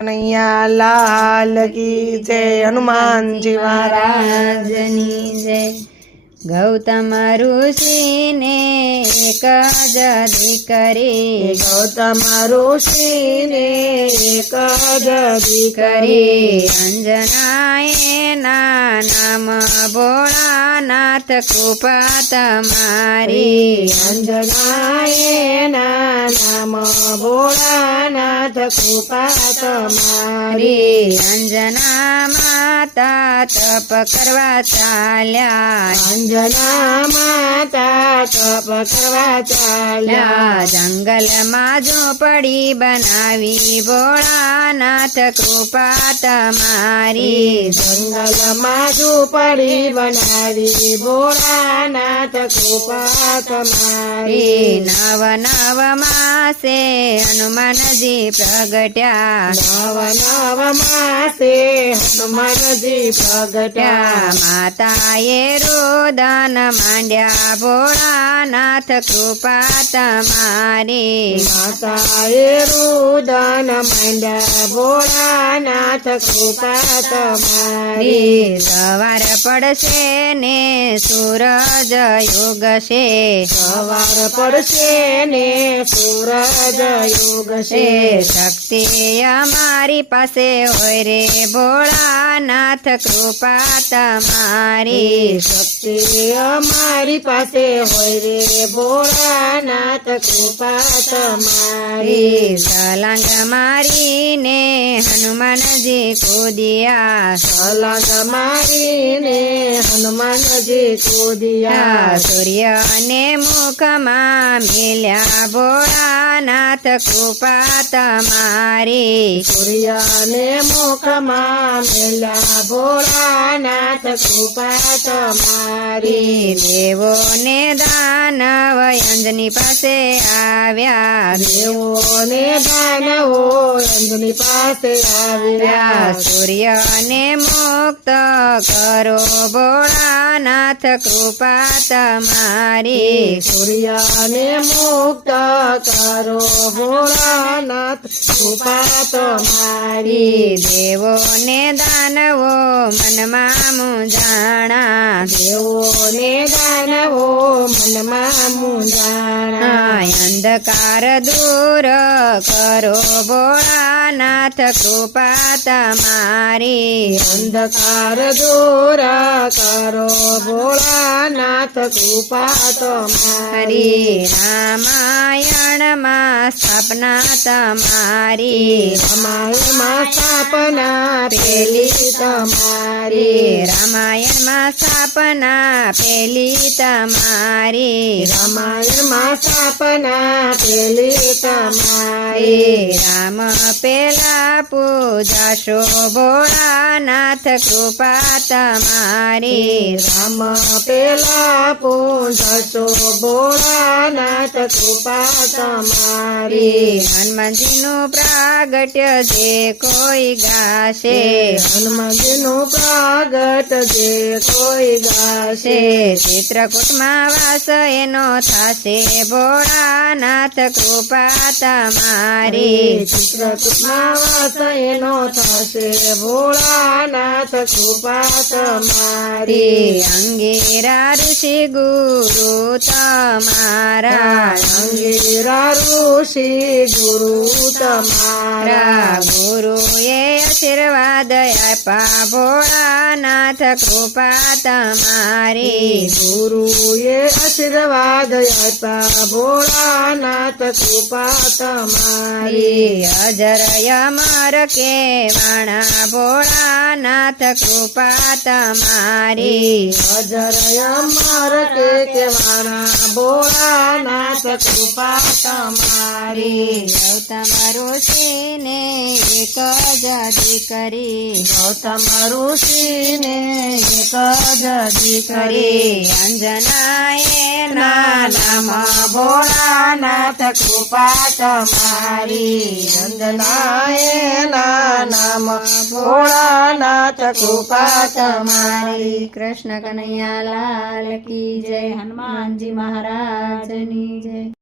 કનૈયા લાલ કી જય હનુમાનજી મહારાજ મહારાજની જય. ગૌતમ ઋષિને એક જ દીકરી ગૌતમ ઋષિને એક જ દીકરી કરી. અંજનાએ ના નામ ભોળાનાથ કૃપા તમારી અંજનાએ નામ ભોળાનાથ કૃપા તમારી અંજના માતા તપ કરવા ચાલ્યા. અંજના માતા તપ કરવા ચાલ્યા લ્યા જંગલમાં ઝોપડી બનાવી ભોળાનાથ કૃપા તમારી જંગલમાં ઝોપડી બનાવી ભોળાનાથ કૃપા તમારી નવ નવ માસે હનુમાનજી પ્રગટ્યા નવ નવ માસે હનુમાનજી પ્રગટ્યા માતાએ માતાએ રોદન માંડ્યા ભોળાનાથ કૃપા તમારી. માતાએ રુદન માંડ્યા ભોળાનાથ કૃપા તમારી. સવાર પડશે ને સૂરજ યુગશે. સવાર પડશે ને સૂરજ યુગ છે છે શક્તિ અમારી પાસે હોય રે ભોળાનાથ કૃપા તમારી. શક્તિ અમારી પાસે હોય રે ભોળાનાથ કૃપા તમારી. સલંગ મારીને હનુમાનજી કૂદિયા સલંગ મારીને હનુમાનજી કૂદિયા સૂર્યને મુખમાં મિલ્યા ભોળાનાથ કૃપા તમારી. સૂર્યને મુખમાં મિલ્યા ભોળાનાથ કૃપા તમારી. દેવોને દાનવ અંજની પાસે આવ્યા. દેવોને દાનવો અંજની પાસે આવ્યા. સૂર્ય ને મુક્ત કરો ભોળાનાથ કૃપા તમારી. સૂર્યને મુક્ત કરો ભોળાનાથ કૃપા તમારી. દેવોને દાનવો મનમાં મુંજાણા દાનવો મનમાં મુંજાણા અંધકાર દૂર કરો ભોળાનાથ કૃપા તમારી અંધકાર દૂર કરો ભોળાનાથ કૃપા તમારી રામાયણમાં સ્થાપના તમારી રામાયણમાં સ્થાપના પેલી તમારી રામાયણમાં સ્થાપના પેલી તમારી રામાયણમાં સ્થાપના પેલી તમારી. રામ પેલા પૂજાશો ભોળાનાથ કૃપા તમારી. રામ પેલા પૂજશો ભોળાનાથ કૃપા તમારી. હનુમાનજીનું પ્રાગટ્ય જે કોઈ ગાશે. હનુમાનજીનું પ્રાગટ જે કોઈ ગાશે. ચિત્રકૂટમાં વાસ એનો થશે. ભોળાનાથ કૃપા તમારી. ચિત્રકૂટમાં વાસ એનો થશે ભોળાનાથ કૃપા તમારી અંગેરા ઋષિ ગુરુ તમારા અંગેરા ઋષિ ગુરુ તમારા ગુરુએ આશીર્વાદ આપ્યા ભોળાનાથ કૃપા તમારી ગુરુએ આશીર્વાદ આપ્યા ભોળાનાથ કૃપા તમારી અજર અમર કે વાણા ભોળાનાથ કૃપા તમારી અજર અમર કે કેવાણા ભોળાનાથ કૃપા તમારી. ગૌતમ ઋષિને એક જ દીકરી તમારો ને એક જ દીકરી અંજનાએ નામ ભોળાનાથ કૃપા તમારી. અંજનાએ નામ ભોળાનાથ કૃપા તમારી કૃષ્ણ કનૈયા લાલ કી જય હનુમાનજી મહારાજની